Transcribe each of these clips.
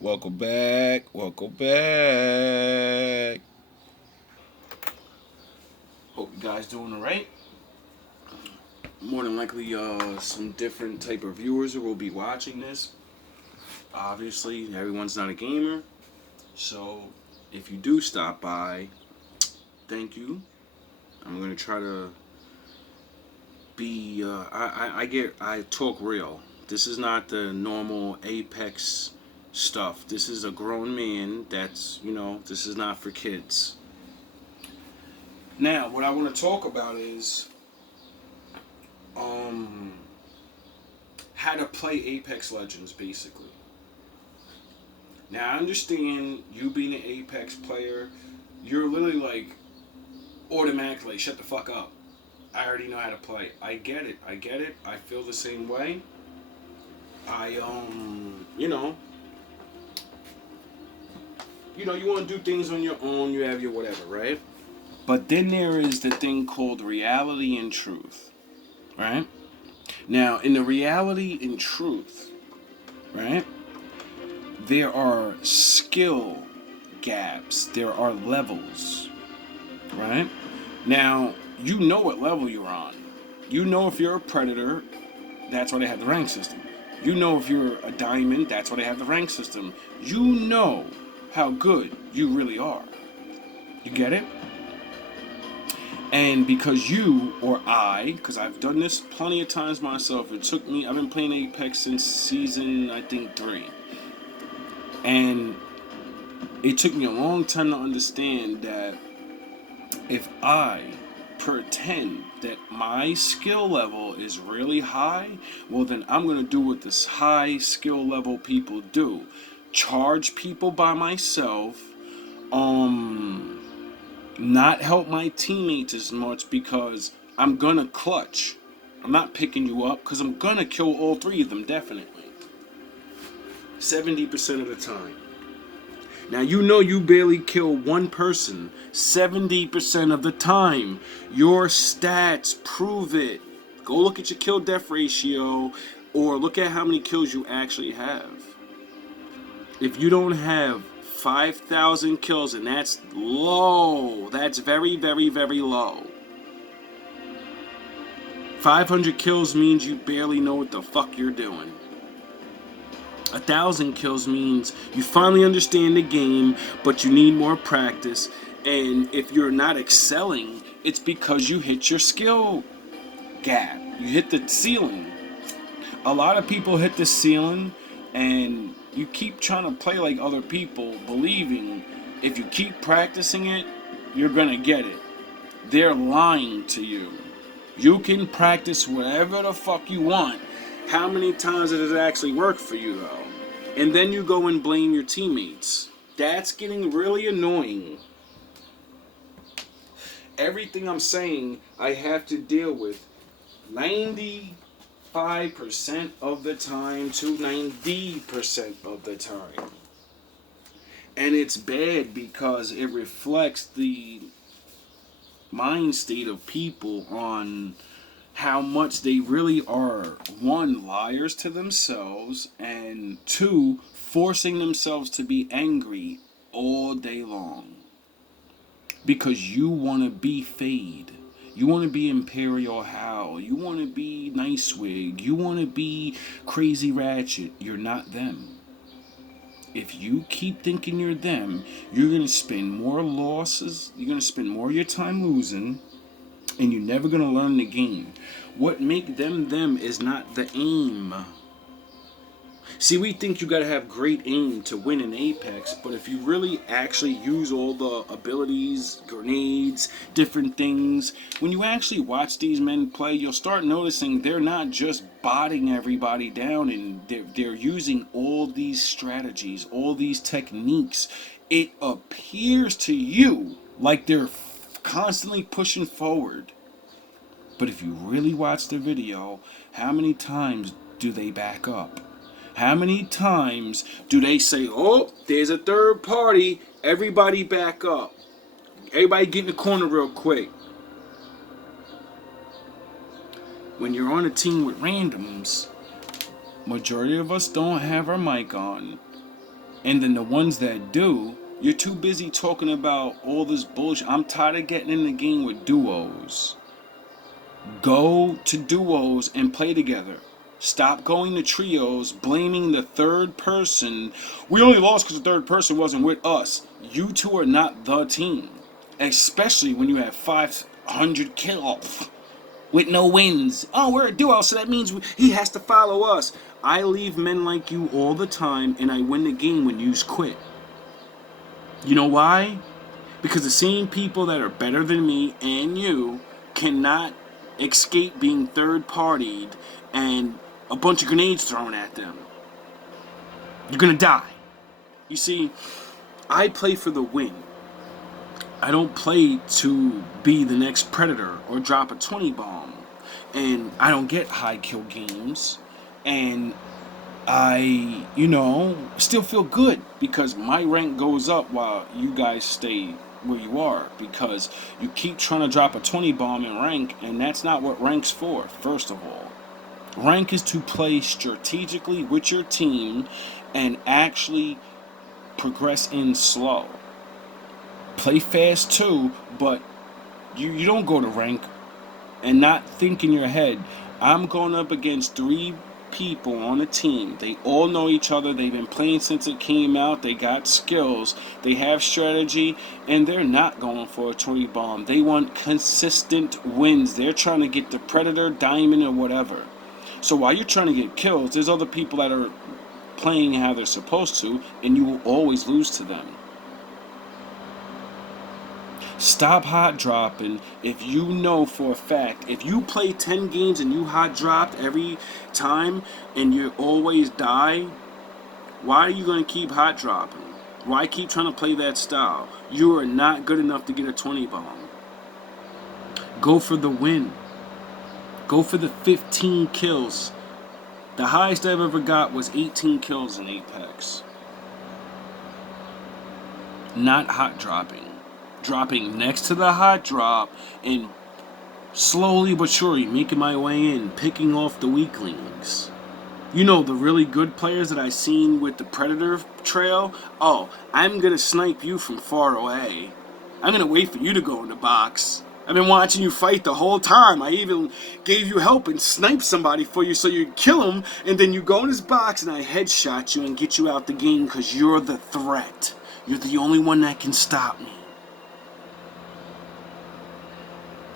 Welcome back. Welcome back. Hope you guys doing alright. More than likely, some different type of viewers will be watching this. Obviously, everyone's not a gamer, so if you do stop by, thank you. I'm gonna try to be. I talk real. This is not the normal Apex stuff. This is a grown man. This is not for kids. Now, what I want to talk about is um, how to play Apex Legends, basically. Now, I understand you being an Apex player, you're literally like automatically shut the fuck up. I already know how to play. I get it. I get it. I feel the same way. You want to do things on your own. You have your whatever, right? But then there is the thing called reality and truth, right? Now, in the reality and truth, right, there are skill gaps, there are levels, right? Now, you know what level you're on. You know if you're a predator, that's why they have the rank system. You know if you're a diamond, that's why they have the rank system. You know how good you really are. You get it? And because because I've done this plenty of times myself, I've been playing Apex since season, I think, 3. And it took me a long time to understand that if I pretend that my skill level is really high, well then I'm going to do what this high skill level people do. Charge people by myself, not help my teammates as much because I'm gonna clutch. I'm not picking you up because I'm gonna kill all 3 of them definitely. 70% of the time. Now you know you barely kill one person 70% of the time. Your stats prove it. Go look at your kill death ratio or look at how many kills you actually have. If you don't have 5,000 kills, and that's low. That's very, very, very low. 500 kills means you barely know what the fuck you're doing. 1,000 kills means you finally understand the game, but you need more practice. And if you're not excelling, it's because you hit your skill gap. You hit the ceiling. A lot of people hit the ceiling, and you keep trying to play like other people, believing if you keep practicing it, you're gonna get it. They're lying to you. You can practice whatever the fuck you want. How many times does it actually work for you, though? And then you go and blame your teammates. That's getting really annoying. Everything I'm saying, I have to deal with 95% of the time to 90% of the time. And it's bad because it reflects the mind state of people on how much they really are, 1, liars to themselves, and 2, forcing themselves to be angry all day long. Because you want to be Fade. You want to be Imperial Hal. You want to be Nicewig. You want to be Crazy Ratchet. You're not them. If you keep thinking you're them, you're going to spend more losses. You're going to spend more of your time losing. And you're never going to learn the game. What make them is not the aim. See, we think you gotta have great aim to win in Apex, but if you really actually use all the abilities, grenades, different things, when you actually watch these men play, you'll start noticing they're not just botting everybody down, and they're using all these strategies, all these techniques. It appears to you like they're constantly pushing forward. But if you really watch the video, how many times do they back up? How many times do they say, oh, there's a third party, everybody back up. Everybody get in the corner real quick. When you're on a team with randoms, majority of us don't have our mic on. And then the ones that do, you're too busy talking about all this bullshit. I'm tired of getting in the game with duos. Go to duos and play together. Stop going to trios, blaming the third person. We only lost because the third person wasn't with us. You two are not the team. Especially when you have 500 kills with no wins. Oh, we're a duo, so that means he has to follow us. I leave men like you all the time, and I win the game when yous quit. You know why? Because the same people that are better than me and you cannot escape being third-partied and a bunch of grenades thrown at them. You're gonna die. You see, I play for the win. I don't play to be the next Predator or drop a 20 bomb. And I don't get high kill games. And I, still feel good because my rank goes up while you guys stay where you are, because you keep trying to drop a 20 bomb in rank, and that's not what rank's for. First of all, rank is to play strategically with your team and actually progress in slow. Play fast too, but you don't go to rank and not think in your head, I'm going up against 3 people on a team. They all know each other. They've been playing since it came out. They got skills. They have strategy, and they're not going for a 20 bomb. They want consistent wins. They're trying to get the Predator, Diamond, or whatever. So while you're trying to get kills, there's other people that are playing how they're supposed to, and you will always lose to them. Stop hot dropping. If you know for a fact, if you play 10 games and you hot dropped every time and you always die, why are you going to keep hot dropping? Why keep trying to play that style? You are not good enough to get a 20 bomb. Go for the win. Go for the 15 kills. The highest I've ever got was 18 kills in Apex. Not hot dropping. Dropping next to the hot drop and slowly but surely making my way in, picking off the weaklings. You know, the really good players that I seen with the Predator trail, oh, I'm going to snipe you from far away. I'm going to wait for you to go in the box. I've been watching you fight the whole time. I even gave you help and sniped somebody for you so you'd kill him, and then you go in his box and I headshot you and get you out the game because you're the threat. You're the only one that can stop me.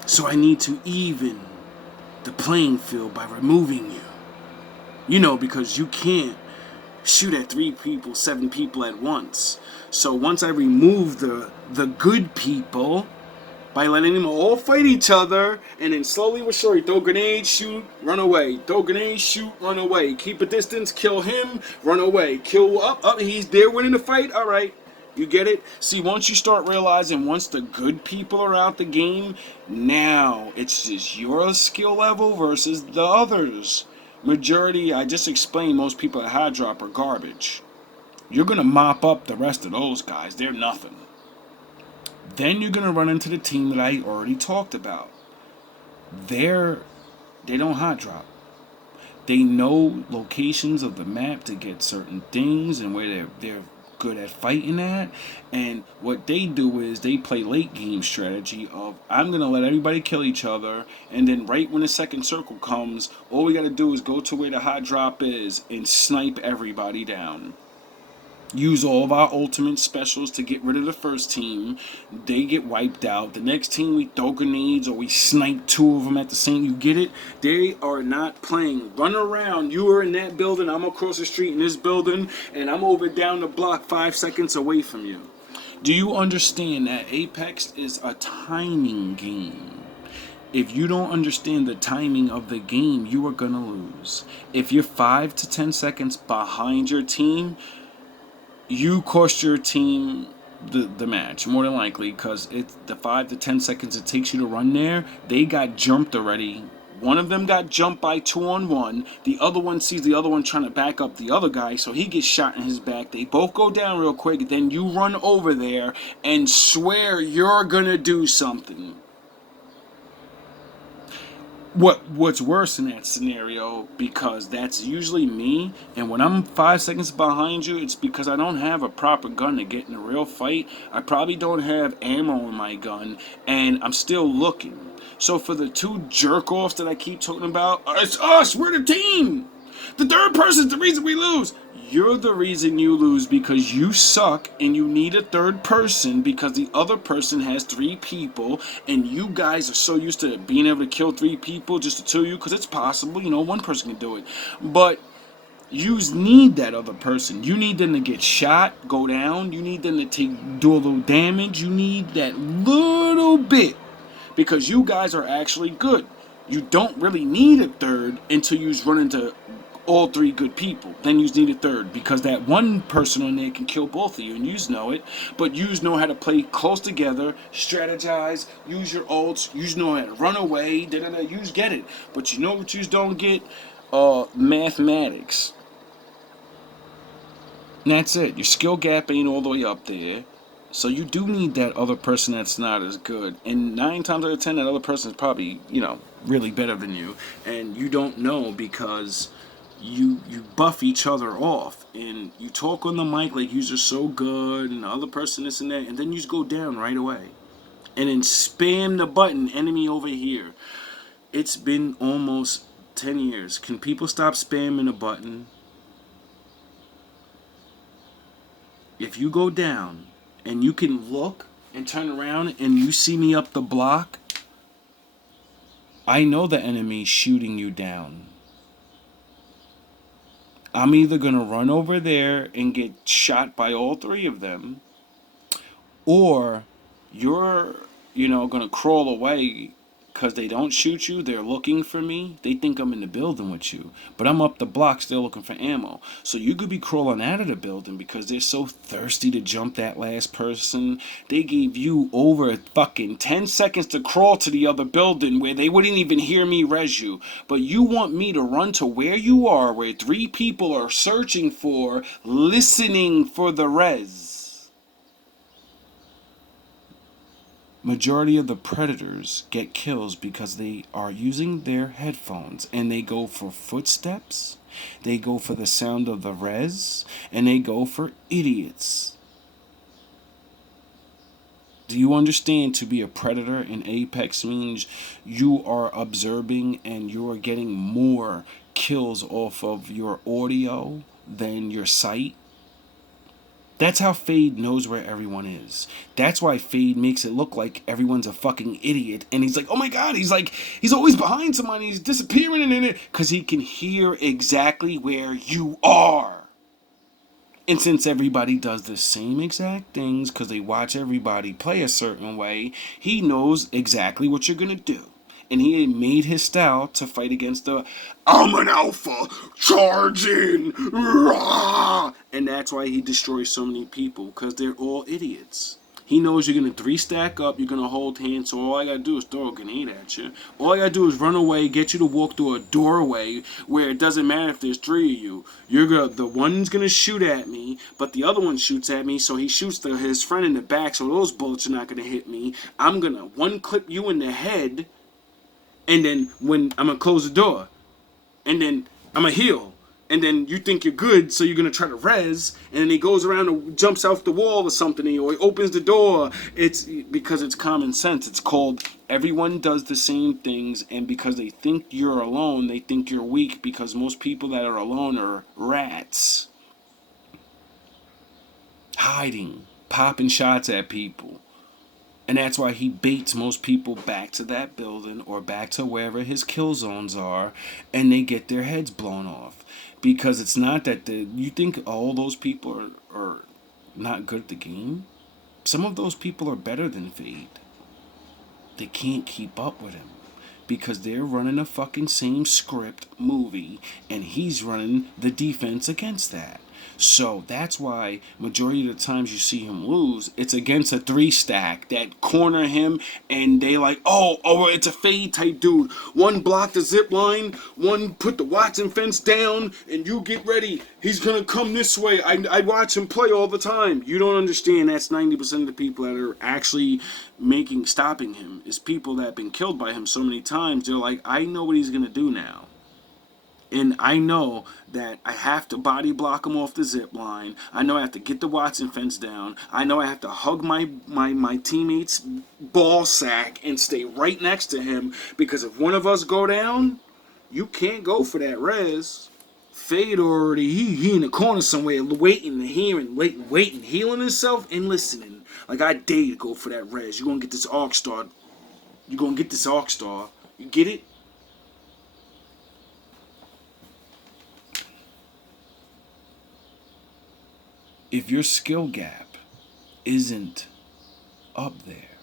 So I need to even the playing field by removing you. You know, because you can't shoot at 3 people, 7 people at once. So once I remove the good people by letting them all fight each other, and then slowly but surely throw grenades, shoot, run away. Throw grenades, shoot, run away. Keep a distance, kill him, run away. Kill up, he's there winning the fight, alright. You get it? See, once you start realizing once the good people are out the game, now it's just your skill level versus the others. Majority, I just explained, most people at high drop are garbage. You're going to mop up the rest of those guys. They're nothing. Then you're going to run into the team that I already talked about. They don't hot drop. They know locations of the map to get certain things and where they're good at fighting at, and what they do is they play late game strategy of I'm gonna let everybody kill each other, and then right when the second circle comes, all we gotta do is go to where the hot drop is and snipe everybody down. Use all of our ultimate specials to get rid of the first team. They get wiped out. The next team, we throw grenades or we snipe 2 of them at the same. You get it? They are not playing. Run around. You are in that building. I'm across the street in this building. And I'm over down the block 5 seconds away from you. Do you understand that Apex is a timing game? If you don't understand the timing of the game, you are going to lose. If you're 5 to 10 seconds behind your team, you cost your team the match, more than likely, because it's the 5 to 10 seconds it takes you to run there. They got jumped already. One of them got jumped by 2-on-1. The other one sees the other one trying to back up the other guy, so he gets shot in his back. They both go down real quick. Then you run over there and swear you're gonna do something. What's worse in that scenario, because that's usually me, and when I'm 5 seconds behind you, it's because I don't have a proper gun to get in a real fight. I probably don't have ammo in my gun, and I'm still looking. So for the two jerk offs that I keep talking about, it's us, we're the team. The third person's the reason we lose. You're the reason you lose because you suck and you need a third person because the other person has three people and you guys are so used to being able to kill three people, just the two of you, because it's possible, one person can do it. But you need that other person. You need them to get shot, go down. You need them to do a little damage. You need that little bit because you guys are actually good. You don't really need a third until you run into all three good people. Then you need a third because that one person on there can kill both of you, and you know it. But you know how to play close together, strategize, use your ults. You know how to run away. You get it. But you know what you don't get? Mathematics. And that's it. Your skill gap ain't all the way up there. So you do need that other person that's not as good. And 9 times out of 10, that other person is probably, really better than you. And you don't know because you buff each other off. And you talk on the mic like you're so good and the other person this and that. And then you just go down right away. And then spam the button, enemy over here. It's been almost 10 years. Can people stop spamming the button? If you go down and you can look and turn around and you see me up the block, I know the enemy's shooting you down. I'm either going to run over there and get shot by all three of them, or you're, going to crawl away because they don't shoot you. They're looking for me. They think I'm in the building with you, but I'm up the block still looking for ammo. So you could be crawling out of the building because they're so thirsty to jump that last person. They gave you over fucking 10 seconds to crawl to the other building where they wouldn't even hear me res you. But you want me to run to where you are, where three people are searching for, listening for the res. Majority of the predators get kills because they are using their headphones and they go for footsteps, they go for the sound of the res, and they go for idiots. Do you understand to be a predator in Apex means you are observing and you are getting more kills off of your audio than your sight? That's how Fade knows where everyone is. That's why Fade makes it look like everyone's a fucking idiot. And he's like, oh my god, he's always behind somebody, he's disappearing in it. Because he can hear exactly where you are. And since everybody does the same exact things, because they watch everybody play a certain way, he knows exactly what you're going to do. And he made his style to fight against the I'm an alpha, charge in, rah! And that's why he destroys so many people, because they're all idiots. He knows you're going to 3-stack up, you're going to hold hands, so all I got to do is throw a grenade at you. All I got to do is run away, get you to walk through a doorway where it doesn't matter if there's 3 of you. The one's going to shoot at me, but the other one shoots at me, so he shoots his friend in the back, so those bullets are not going to hit me. I'm going to one-clip you in the head, and then when I'm going to close the door, and then I'm going to heal. And then you think you're good, so you're going to try to res, and then he goes around and jumps off the wall or something, or he opens the door. It's because it's common sense. It's called everyone does the same things, and because they think you're alone, they think you're weak, because most people that are alone are rats. Hiding, popping shots at people. And that's why he baits most people back to that building or back to wherever his kill zones are, and they get their heads blown off. Because it's not that you think all those people are not good at the game. Some of those people are better than Fade. They can't keep up with him. Because they're running a fucking same script movie, and he's running the defense against that. So that's why majority of the times you see him lose, it's against a 3-stack that corner him, and they like, oh, it's a fade type dude. One blocked the zip line, one put the Watson fence down, and you get ready. He's gonna come this way. I watch him play all the time. You don't understand. That's 90% of the people that are actually stopping him is people that have been killed by him so many times. They're like, I know what he's gonna do now. And I know that I have to body block him off the zip line. I know I have to get the Watson fence down. I know I have to hug my teammate's ball sack and stay right next to him, because if one of us go down, you can't go for that res. Fade already, he in the corner somewhere waiting and hearing, waiting, healing himself and listening. Like, I dare you to go for that res. You're going to get this Arc Star. You're going to get this Arc Star. You get it? If your skill gap isn't up there,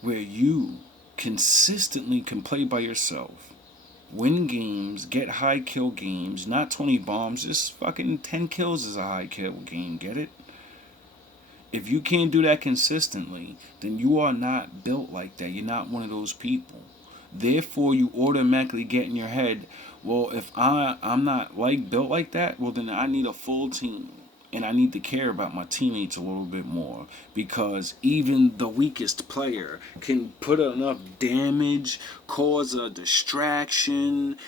where you consistently can play by yourself, win games, get high kill games, not 20 bombs, just fucking 10 kills is a high kill game, get it? If you can't do that consistently, then you are not built like that. You're not one of those people. Therefore, you automatically get in your head, well, if I'm not built like that, well, then I need a full team. And I need to care about my teammates a little bit more, because even the weakest player can put enough damage, cause a distraction,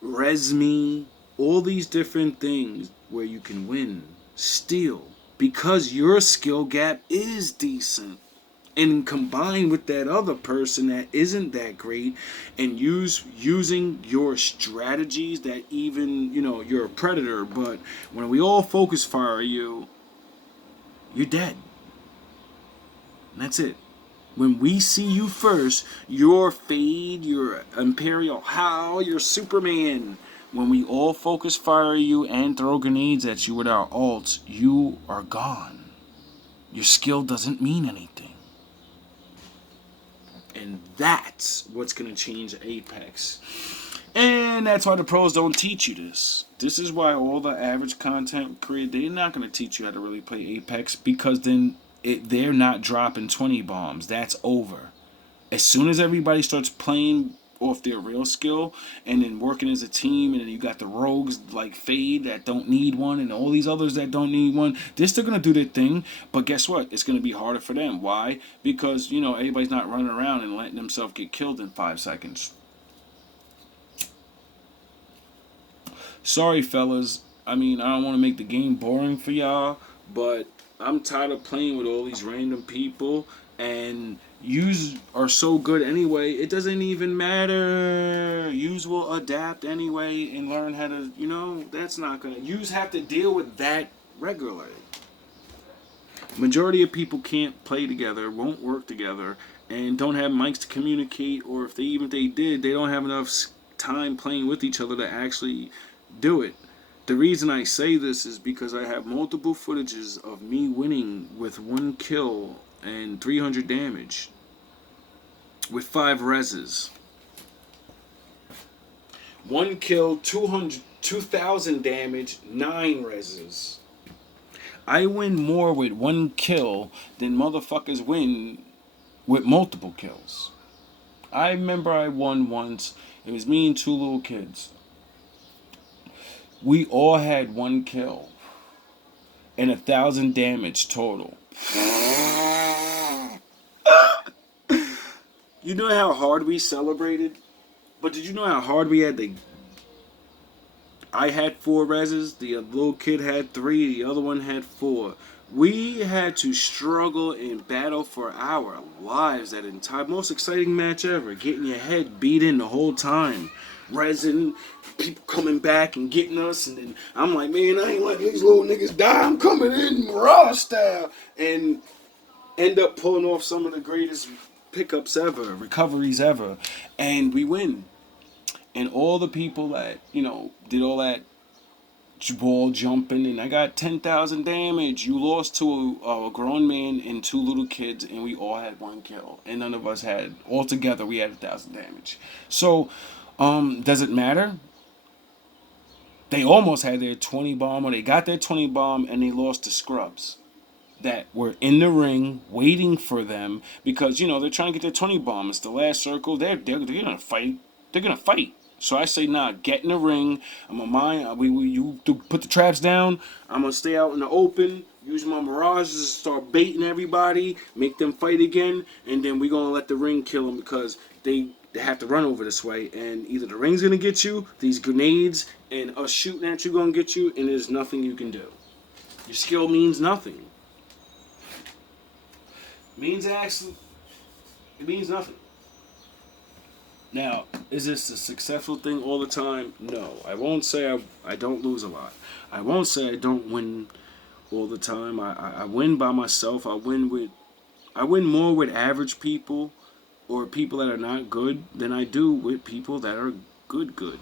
res me, all these different things where you can win still, because your skill gap is decent. And combined with that other person that isn't that great, and using your strategies that even, you're a predator, but when we all focus fire you, you're dead. And that's it. When we see you first, your Fade, your Imperial How, your Superman. When we all focus fire you and throw grenades at you with our ults, you are gone. Your skill doesn't mean anything. And that's what's going to change Apex. And that's why the pros don't teach you this. This is why all the average content creators, they're not going to teach you how to really play Apex, because then they're not dropping 20 bombs. That's over. As soon as everybody starts playing off their real skill and then working as a team, and then you got the rogues like Fade that don't need one, and all these others that don't need one, they're still going to do their thing, but guess what? It's going to be harder for them. Why? Because, everybody's not running around and letting themselves get killed in 5 seconds. Sorry, fellas. I don't want to make the game boring for y'all, but I'm tired of playing with all these random people, and yous are so good anyway, it doesn't even matter. Yous will adapt anyway and learn how to, that's not gonna. Yous have to deal with that regularly. Majority of people can't play together, won't work together, and don't have mics to communicate, or if they did, they don't have enough time playing with each other to actually do it. The reason I say this is because I have multiple footages of me winning with 1 kill and 300 damage with 5 reses. 1 kill, 2,000 damage, 9 reses. I win more with 1 kill than motherfuckers win with multiple kills. I remember I won once. It was me and 2 little kids. We all had 1 kill and 1,000 damage total. You know how hard we celebrated? But did you know how hard we had to... I had 4 reses, the little kid had 3, the other one had 4. We had to struggle and battle for our lives that entire most exciting match ever. Getting your head beat in the whole time. Resin, people coming back and getting us, and then I'm like, man, I ain't letting these little niggas die. I'm coming in raw style, and end up pulling off some of the greatest pickups ever, recoveries ever, and we win. And all the people that did all that wall jumping, and I got 10,000 damage. You lost to a grown man and 2 little kids, and we all had 1 kill, and none of us had. Altogether, we had 1,000 damage. So. Does it matter? They almost had their 20 bomb, or they got their 20 bomb, and they lost to scrubs that were in the ring waiting for them because they're trying to get their 20 bomb. It's the last circle. They're gonna fight. They're gonna fight. So I say, nah, get in the ring. I'm gonna mind. You put the traps down. I'm gonna stay out in the open. Use my mirages, start baiting everybody, make them fight again, and then we're gonna let the ring kill them because they have to run over this way, and either the ring's gonna get you, these grenades, and us shooting at you gonna get you, and there's nothing you can do. Your skill means nothing. It means nothing. Now, is this a successful thing all the time? No. I won't say I don't lose a lot. I won't say I don't win all the time. I win by myself. I win more with average people or people that are not good than I do with people that are good.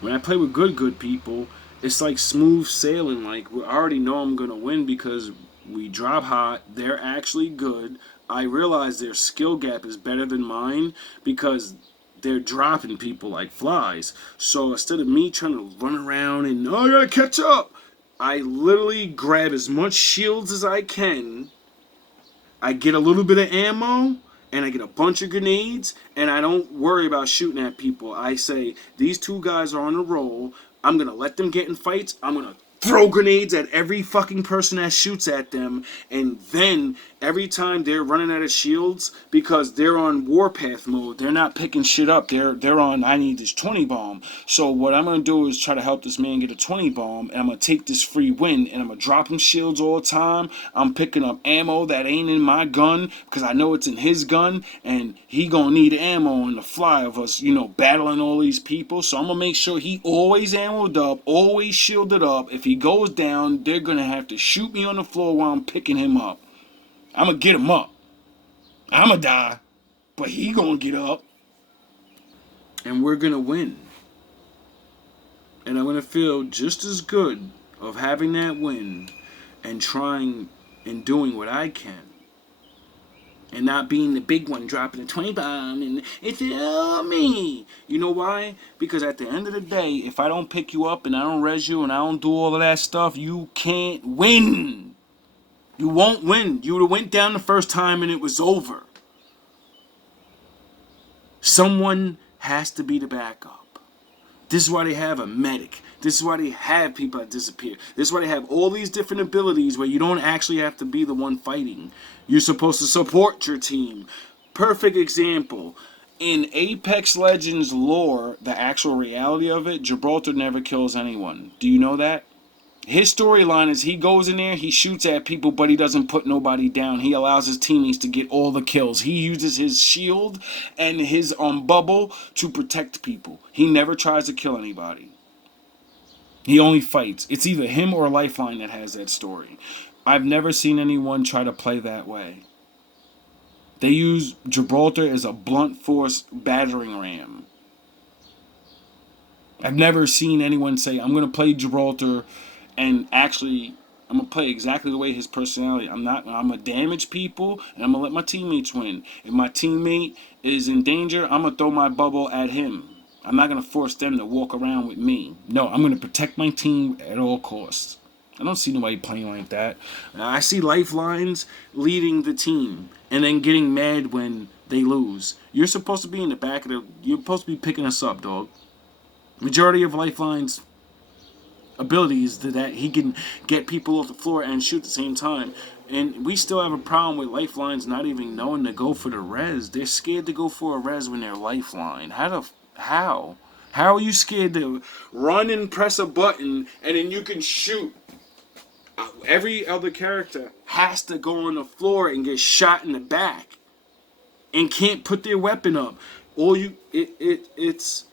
When I play with good people, it's like smooth sailing. Like, I already know I'm gonna win because we drop hot. They're actually good. I realize their skill gap is better than mine because they're dropping people like flies. So instead of me trying to run around and I gotta catch up, I literally grab as much shields as I can. I get a little bit of ammo and I get a bunch of grenades, and I don't worry about shooting at people. I say, these two guys are on a roll. I'm gonna let them get in fights. I'm gonna throw grenades at every fucking person that shoots at them, and then every time they're running out of shields because they're on warpath mode, they're not picking shit up. They're on, I need this 20 bomb. So what I'm gonna do is try to help this man get a 20 bomb, and I'm gonna take this free win, and I'm gonna drop him shields all the time. I'm picking up ammo that ain't in my gun because I know it's in his gun, and he gonna need ammo on the fly of us, battling all these people. So I'm gonna make sure he always ammoed up, always shielded up. If he goes down, they're gonna have to shoot me on the floor while I'm picking him up. I'm gonna get him up. I'm gonna die, but he gonna get up, and we're gonna win. And I'm gonna feel just as good of having that win and trying and doing what I can, and not being the big one dropping a 20 bomb and it's all me. You know why? Because at the end of the day, if I don't pick you up and I don't res you and I don't do all of that stuff, you can't win. You won't win. You would have went down the first time and it was over. Someone has to be the backup. This is why they have a medic. This is why they have people that disappear. This is why they have all these different abilities where you don't actually have to be the one fighting. You're supposed to support your team. Perfect example. In Apex Legends lore, the actual reality of it, Gibraltar never kills anyone. Do you know that? His storyline is he goes in there, he shoots at people, but he doesn't put nobody down. He allows his teammates to get all the kills. He uses his shield and his bubble to protect people. He never tries to kill anybody. He only fights. It's either him or Lifeline that has that story. I've never seen anyone try to play that way. They use Gibraltar as a blunt force battering ram. I've never seen anyone say, I'm going to play Gibraltar and actually, I'm going to play exactly the way his personality. I'm going to damage people, and I'm going to let my teammates win. If my teammate is in danger, I'm going to throw my bubble at him. I'm not going to force them to walk around with me. No, I'm going to protect my team at all costs. I don't see nobody playing like that. I see Lifelines leading the team and then getting mad when they lose. You're supposed to be in the back of the... You're supposed to be picking us up, dog. Majority of Lifeline's abilities that he can get people off the floor and shoot at the same time. And we still have a problem with Lifelines not even knowing to go for the res. They're scared to go for a res when they're Lifeline. How? How are you scared to run and press a button and then you can shoot? Every other character has to go on the floor and get shot in the back and can't put their weapon up. It's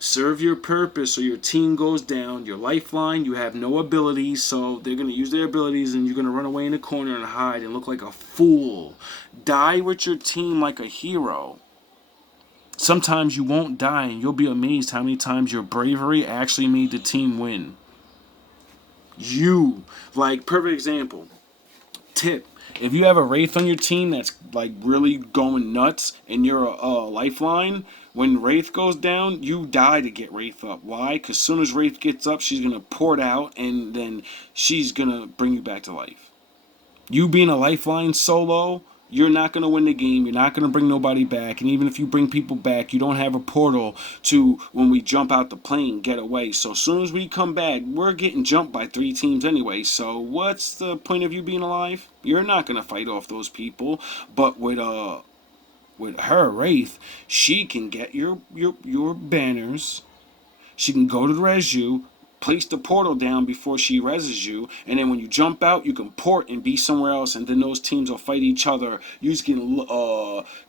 serve your purpose, so your team goes down. Your Lifeline, you have no abilities, so they're going to use their abilities and you're going to run away in the corner and hide and look like a fool. Die with your team like a hero. Sometimes you won't die and you'll be amazed how many times your bravery actually made the team win. Perfect example. Tip. If you have a Wraith on your team that's like really going nuts and you're a lifeline, when Wraith goes down, you die to get Wraith up. Why? Because as soon as Wraith gets up, she's going to port out and then she's going to bring you back to life. You being a lifeline solo, you're not going to win the game. You're not going to bring nobody back. And even if you bring people back, you don't have a portal to, when we jump out the plane, get away. So as soon as we come back, we're getting jumped by 3 teams anyway. So what's the point of you being alive? You're not going to fight off those people. But with her, Wraith, she can get your banners. She can go to the res you, place the portal down before she reses you, and then when you jump out, you can port and be somewhere else, and then those teams will fight each other. You just can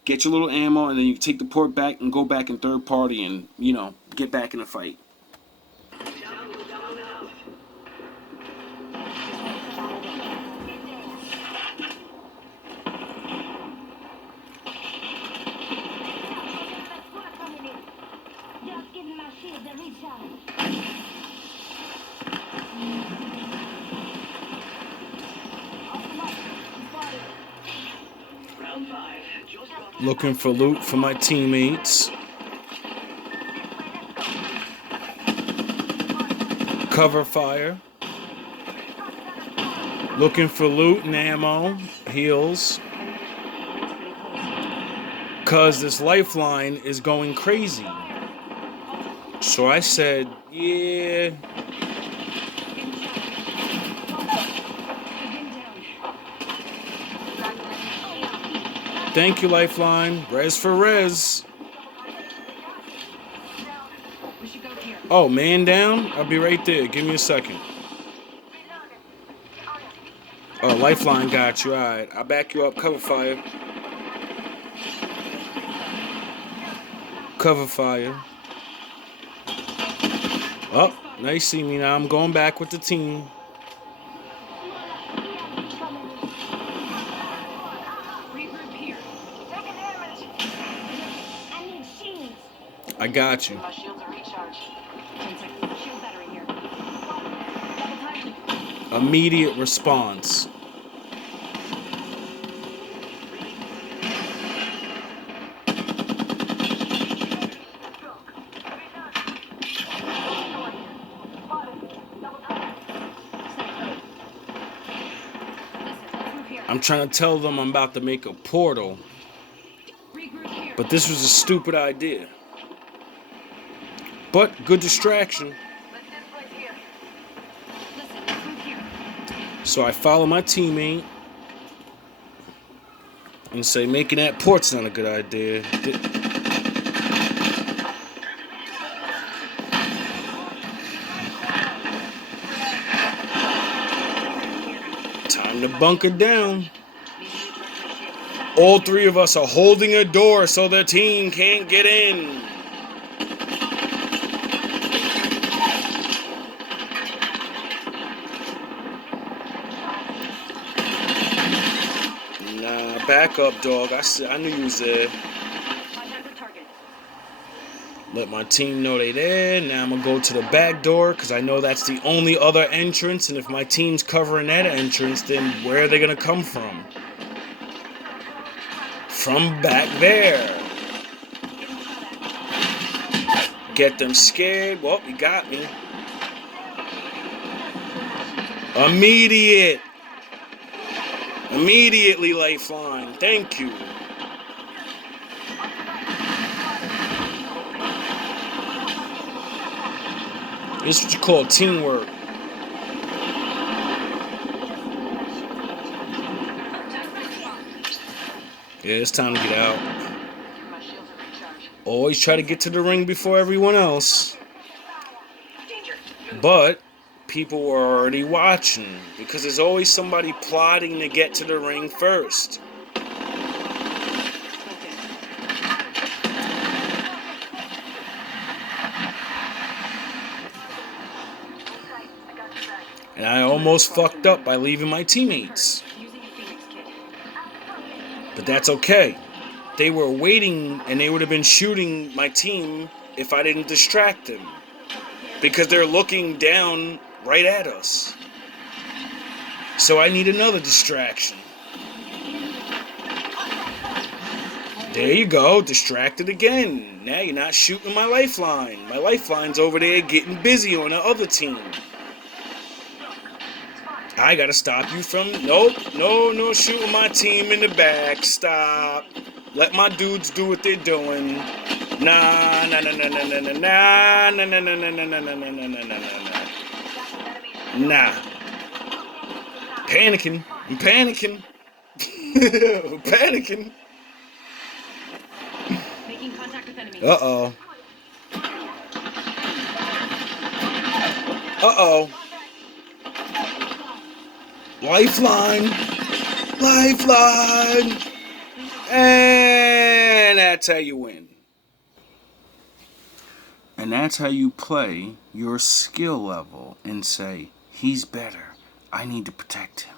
get your little ammo, and then you can take the port back and go back in third party and, you know, get back in the fight. Looking for loot for my teammates. Cover fire. Looking for loot and ammo. Heals. Cause this lifeline is going crazy. So I said, yeah. Thank you, Lifeline. Res for res. Oh, man down? I'll be right there. Give me a second. Oh, Lifeline got you. Alright, I'll back you up. Cover fire. Cover fire. Oh, now you see me now. I'm going back with the team. I got you. Immediate response. I'm trying to tell them I'm about to make a portal. But this was a stupid idea. But good distraction. So I follow my teammate and say making that port's not a good idea. Time to bunker down. All 3 of us are holding a door so the team can't get in. Nah, back up, dog. I knew you was there. Let my team know they there. Now I'm going to go to the back door because I know that's the only other entrance. And if my team's covering that entrance, then where are they going to come from? From back there. Get them scared. Well, you got me. Immediately, Lifeline. Thank you. This is what you call teamwork. Yeah, it's time to get out. Always try to get to the ring before everyone else. But people were already watching because there's always somebody plotting to get to the ring first. And I almost fucked up by leaving my teammates. But that's okay. They were waiting and they would have been shooting my team if I didn't distract them. Because they're looking down right at us. So I need another distraction. There you go, distracted again. Now you're not shooting my lifeline. My lifeline's over there getting busy on the other team. I gotta stop you from... Nope, no shooting my team in the back. Stop. Let my dudes do what they're doing. Nah. Nah. Panicking. I'm panicking. Panicking. Making contact with enemy. Uh-oh. Uh-oh. Lifeline. Lifeline. And that's how you win. And that's how you play your skill level and say, he's better. I need to protect him.